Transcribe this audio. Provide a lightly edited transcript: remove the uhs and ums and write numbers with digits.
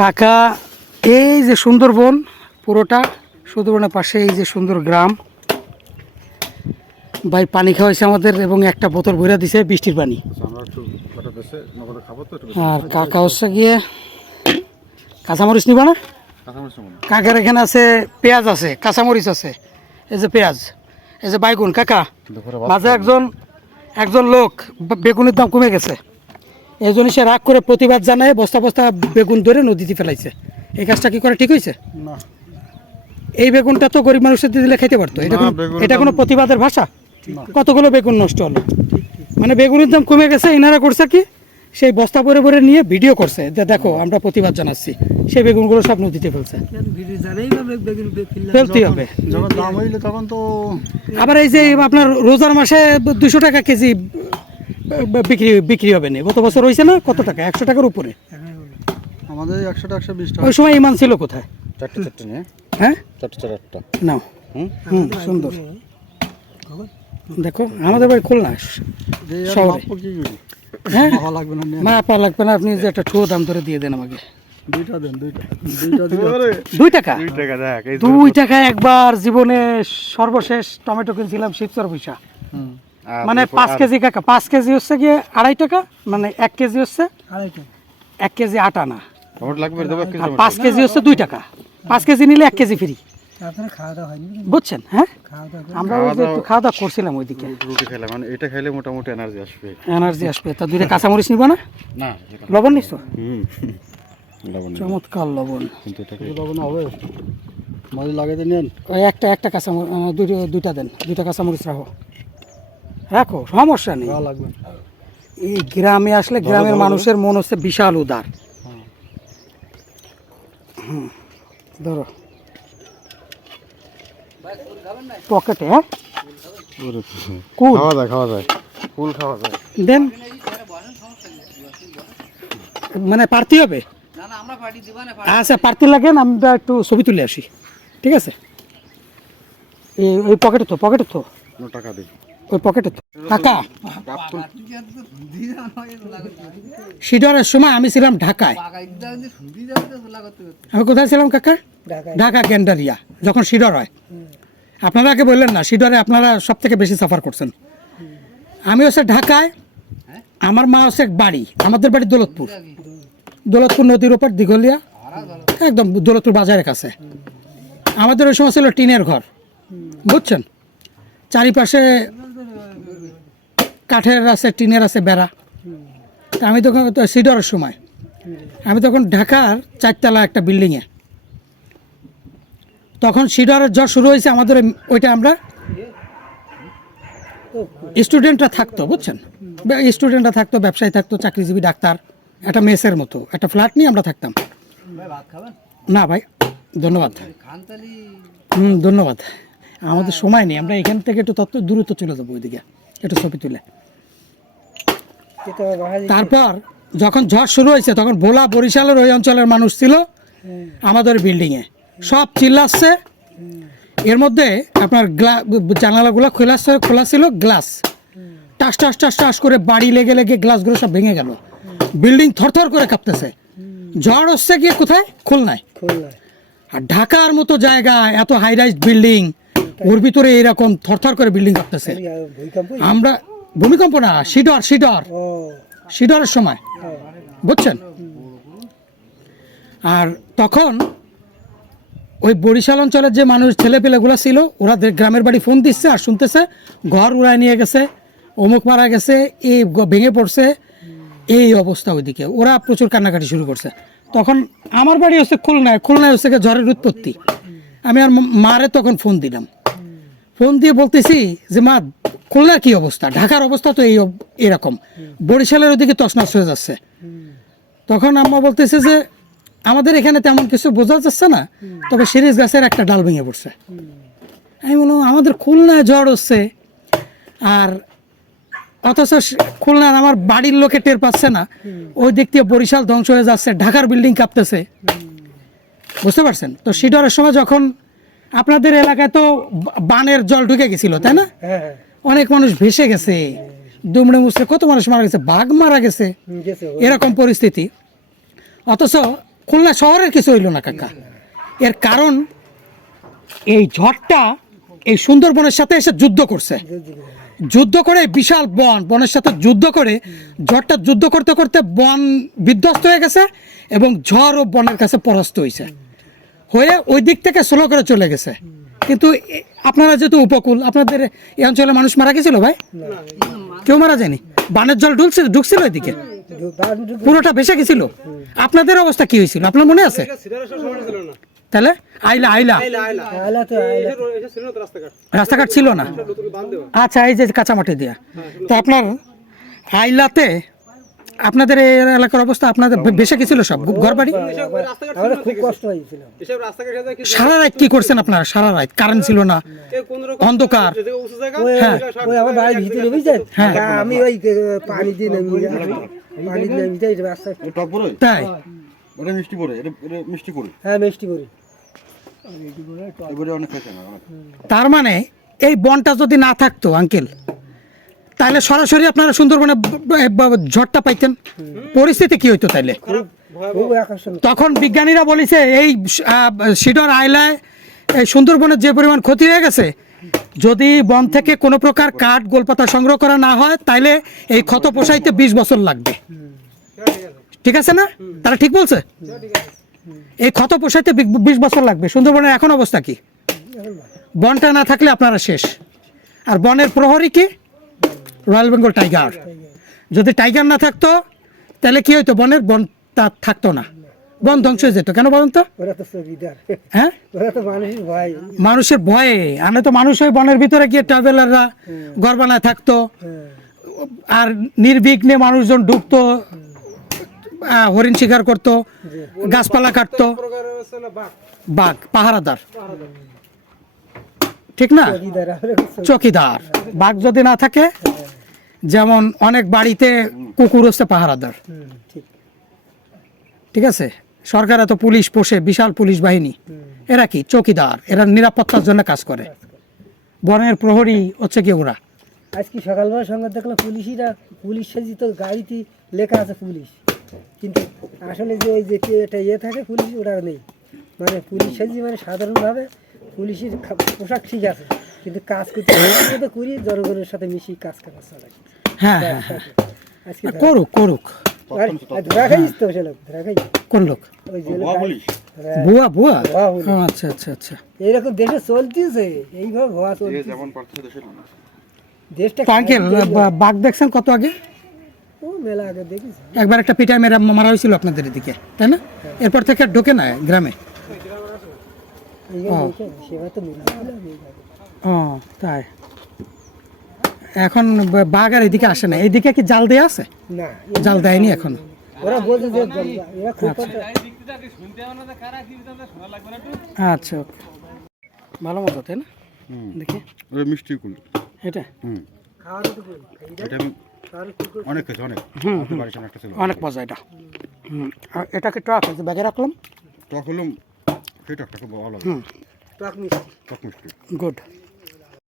কাকা এই যে সুন্দরবন পুরোটা, সুন্দরবনের পাশে এই যে সুন্দর গ্রাম, ভাই পানি খাওয়াইছে আমাদের এবং একটা বোতল ভরে দিছে বৃষ্টির পানি। আর কাকা হচ্ছে গিয়ে কাঁচামরিচ নিবা না? কাকার এখানে আছে পেঁয়াজ আছে, কাঁচামরিচ আছে, এই যে পেঁয়াজ, এই যে বাইগুন। কাকা মাঝে একজন লোক বেগুনের দাম কমে গেছে, এই জন্য সে রাগ করে প্রতিবাদ জানায় বস্তা বস্তা বেগুন ধরে নদীতে ফেলাইছে। এই কাজটা কি করে ঠিক হয়েছে? না, এই বেগুনটা তো গরিব মানুষের দিলে খাইতে পারতো। এটা কোনো প্রতিবাদের ভাষা? কতগুলো বেগুন নষ্ট হলো, মানে বেগুনের দাম কমে গেছে। এনারা করছে কি, সেই বস্তা ভরে ভরে নিয়ে ভিডিও করছে যে দেখো আমরা প্রতিবাদ জানাচ্ছি, সেই বেগুনগুলো সব নদীতে ফেলছে। ফেলতেই হবে, যখন দাম হইলে তখন তো। আবার এই যে আপনার রোজার মাসে 200 টাকা কেজি বিক্রি হবে না, গত বছর হয়েছে না কত টাকা, 100 টাকার উপরে। আমাদের 100 টাকা 120 টাকা। ওই সময় ইমান ছিল কোথায়? চারটে নিয়ে, হ্যাঁ চারটা নাও। সুন্দর দেখো, আমাদের বাড়ি খুলনা শহরে। হ্যাঁ মাপা লাগবে না, আপনি যে একটা ঠুয়ো দাম ধরে দিয়ে দেন আমাকে। 2 টাকা 2 টাকা একবার জীবনে সর্বশেষ টমেটো কিনছিলাম শিবচর পয়সা, মানে 5 কেজি। কাকা 5 কেজি হচ্ছে গিয়ে 2.5 টাকা, মানে 1 কেজি হচ্ছে 1 কেজি আটা না, 5 কেজি হচ্ছে 2 টাকা। 5 কেজি নিলে 1 কেজি ফ্রি। বুঝছেন? হ্যাঁ আমরা একটু খাওয়া দাওয়া করছিলাম ওইদিকে, রুটি খেলাম, মানে এটা খেলে মোটামুটি এনার্জি আসবে। তা 2টা কাঁচামরিচ নিবা না? না, লবণ নিছো? চমৎকার লবণ, কিন্তু এটা লবণ হবে মাঝে লাগাইতে নেন। ওই একটা কাঁচামরিচ, 2টা দেন, 2টা কাঁচামরিচ রাখো, সমস্যা নেই। লাগবে। এই গ্রামে আসলে গ্রামের মানুষের মন হচ্ছে বিশাল উদার। ধরো পকেটে, হ্যাঁ খাওয়া যায় ফুল খাওয়া যায় দেন, মানে পারতে হবে। আচ্ছা পারতে লাগেন, আমরা একটু ছবি তুলে আসি, ঠিক আছে? ওই পকেটে তো টাকা দিই, ওই পকেটে তো। কাকা শিডরের সময় আমি ছিলাম ঢাকায়। আমি কোথায় ছিলাম কাকা? ঢাকা ক্যান্ডারিয়া, যখন শিডর হয়। আপনারা আগে বললেন না, শিডরে আপনারা সব থেকে বেশি সাফার করছেন। আমি হচ্ছে ঢাকায়, আমার মা হচ্ছে বাড়ি, আমাদের বাড়ি দৌলতপুর নদীর ওপর, দিঘলিয়া, একদম দৌলতপুর বাজারের কাছে। আমাদের ওই সময় ছিল টিনের ঘর, বুঝছেন? চারিপাশে কাঠের আছে, টিনের আছে, বেড়া। আমি তখন শিডরের সময়, আমি তখন ঢাকার 4তলা একটা বিল্ডিংয়ে, তখন শিডরের জ্বর শুরু হয়েছে আমাদের ওইটা। আমরা স্টুডেন্টরা থাকতো, বুঝছেন? স্টুডেন্টরা থাকতো, ব্যবসায়ী থাকতো, চাকরিজীবী, ডাক্তার, একটা মেসের মতো একটা ফ্ল্যাট নিয়ে আমরা থাকতাম। না ভাই ধন্যবাদ, ধন্যবাদ, আমাদের সময় নেই, আমরা এখান থেকে একটু দূরত্ব চলে যাবো ওইদিকে, একটু ছবি তুলে। তারপর যখন ঝড় শুরু হয়েছে, তখন ভোলা বরিশালের ওই অঞ্চলের মানুষ ছিল আমাদের বিল্ডিংয়ে, সব চিল্লাচ্ছে। এর মধ্যে আপনার জানালাগুলো খোলা ছিল, গ্লাস টাস টাস টাস টাস করে বাড়ি লেগে গ্লাসগুলো সব ভেঙে গেল। বিল্ডিং থরথর করে কাঁপতেছে। ঝড় হচ্ছে গিয়ে কোথায়? খুলনায়। আর ঢাকার মতো জায়গায় এত হাই রাইজ বিল্ডিং, ওর ভিতরে এরকম থরথর করে বিল্ডিং কাঁপতেছে। আমরা ভূমিকম্প না, শিডরের সময়, বুঝছেন? আর তখন ওই বরিশাল অঞ্চলের যে মানুষ ছেলেপেলেগুলো ছিল, ওরা গ্রামের বাড়ি ফোন দিচ্ছে আর শুনতেছে ঘর উড়ায় নিয়ে গেছে, অমুক মারা গেছে, এই ভেঙে পড়ছে, এই অবস্থা। ওইদিকে ওরা প্রচুর কান্নাকাটি শুরু করছে। তখন আমার বাড়ি হচ্ছে খুলনায় হচ্ছে ঝড়ের উৎপত্তি। আমি আর মারে তখন ফোন দিলাম, ফোন দিয়ে বলতেছি যে মা, খুলনার কি অবস্থা, ঢাকার অবস্থা তো এরকম, বরিশালের ওদিকে তছনছ হয়ে যাচ্ছে। তখন আম্মা বলতেছে যে আমাদের এখানে তেমন কিছু বোঝা যাচ্ছে না, তবে শিরিষ গাছের একটা ডাল ভেঙে পড়ছে। আমি বললাম আমাদের খুলনায় ঝড় হচ্ছে, আর অথচ খুলনার আমার বাড়ির লোকে টের পাচ্ছে না, ওই দিক দিয়ে বরিশাল ধ্বংস হয়ে যাচ্ছে, ঢাকার বিল্ডিং কাঁপতেছে, বুঝতে পারছেন? তো শিডরের সময় যখন আপনাদের এলাকায় তো বানের জল ঢুকে গেছিল, তাই না? অনেক মানুষ ভেসে গেছে, দুমড়ে মুচড়ে কত মানুষ মারা গেছে, বাঘ মারা গেছে, এরকম পরিস্থিতি। অথচ খুলনা শহরের কিছু হইল না কাকা। এর কারণ এই ঝড়টা এই সুন্দরবনের সাথে এসে যুদ্ধ করছে, যুদ্ধ করে বিশাল বনের সাথে যুদ্ধ করে ঝড়টা যুদ্ধ করতে করতে বন বিধ্বস্ত হয়ে গেছে এবং ঝড় ও বনের কাছে পরাস্ত হয়েছে, হয়ে ওই দিক থেকে স্লো করে চলে গেছে। কিন্তু আপনারা যেহেতু উপকূল, আপনাদের এই অঞ্চলে মানুষ মারা গেছিল ভাই? কেউ মারা যায়নি। বানের জল ঢুকছিল এদিকে, পুরোটা ভেসে গেছিল। আপনাদের অবস্থা কি হয়েছিল আপনার মনে আছে? তাহলে আইলা আইলা রাস্তাঘাট ছিল না। আচ্ছা, এই যে কাঁচামাটি দেয়া। তো আপনার আইলাতে আপনাদের এই এলাকার অবস্থা, আপনাদের ভেসে গেছিল সব ঘরবাড়ি? সারা রাত কি করছেন আপনারা? সারা রাত কারেন্ট ছিল না, অন্ধকার। হ্যাঁ, আমি ওই পানি দিয়ে তাই তার মানে এই বনটা যদি না থাকতো আঙ্কেল, তাহলে সরাসরি আপনারা সুন্দরবনে ঝড়টা পাইতেন। পরিস্থিতি কি হইতো তাইলে? তখন বিজ্ঞানীরা বলেছে এই সিডর আইলায় এই সুন্দরবনের যে পরিমাণ ক্ষতি হয়ে গেছে, যদি বন থেকে কোনো প্রকার কাঠ গোলপাতা সংগ্রহ করা না হয় তাহলে এই ক্ষত পোষাইতে 20 বছর লাগবে। ঠিক আছে না? তারা ঠিক বলছে? এই ক্ষত পোষাইতে 20 বছর লাগবে। সুন্দরবনের এখন অবস্থা কি? বনটা না থাকলে আপনারা শেষ। আর বনের প্রহরী কি? Royal Bengal tiger. যদি টাইগার না থাকতো তাহলে কি হইতো? বন থাকতো না, বন ধ্বংস হয়ে যেত। কেন বলুন তো? হ্যাঁ, মানুষের ভয়ে। আনে তো মানুষ ওই বনের ভিতরে গিয়ে ট্রাভেলাররা ঘর বানায় থাকতো, আর নির্বিঘ্নে মানুষজন ঢুকতো, হরিণ শিকার করতো, গাছপালা কাটতো। বাঘ পাহারাদার, ঠিক না? চকিদার। বাঘ যদি না থাকে, যেমন অনেক বাড়িতে কুকুর হচ্ছে পাহারাদার। ঠিক আছে, সরকার এত পুলিশ পোষে, বিশাল পুলিশ বাহিনী, এরা কি? চকিদার। এরা নিরাপত্তার জন্য কাজ করে। বনের প্রহরী হচ্ছে কি ওরা। আজকে সকালবেলা সংবাদ দেখলাম পুলিশ সাজিত গাড়িতে লেখা আছে পুলিশ, কিন্তু আসলে যে ওই যে এটা থাকে পুলিশ, ওরা নেই। মানে পুলিশ সাজি মানে সাধারণভাবে পুলিশের পোশাক ঠিক আছে, কিন্তু কাজ করতে করি জনগণের সাথে মিশিয়ে কাজ করা চলে। হ্যাঁ হ্যাঁ হ্যাঁ, করুক করুক। কোন লোক? বুয়া বুয়া? আচ্ছা আচ্ছা আচ্ছা। এইরকম দেশে চলতেছে, এইভাবে হওয়া চলছে দেশটা। আঙ্কেল, বাঘ দেখছেন কত আগে? ও মেলা আগে দেখেছি। একবার একটা পিটায় মারা হয়েছিল আপনাদের এদিকে, তাই না? এরপর থেকে আর ঢোকে না গ্রামে। ও তাই। এখন বাঘ আর এদিকে আসে না। এইদিকে কি জাল দেয়া আছে? না, জাল দেয়নি এখন। ওরা বলছে যে এরা খুব আচ্ছা, ভালো মতো, তাই না? দেখি মিষ্টি কুল এটা। এটা অনেক খেয়েছি, অনেক মজা এটা। আর এটাকে টক আছে, ব্যাগে রাখলাম। টক হলো সেই টকটা খুব ভালো লাগে। টক মিষ্টি। টক মিষ্টি। গুড।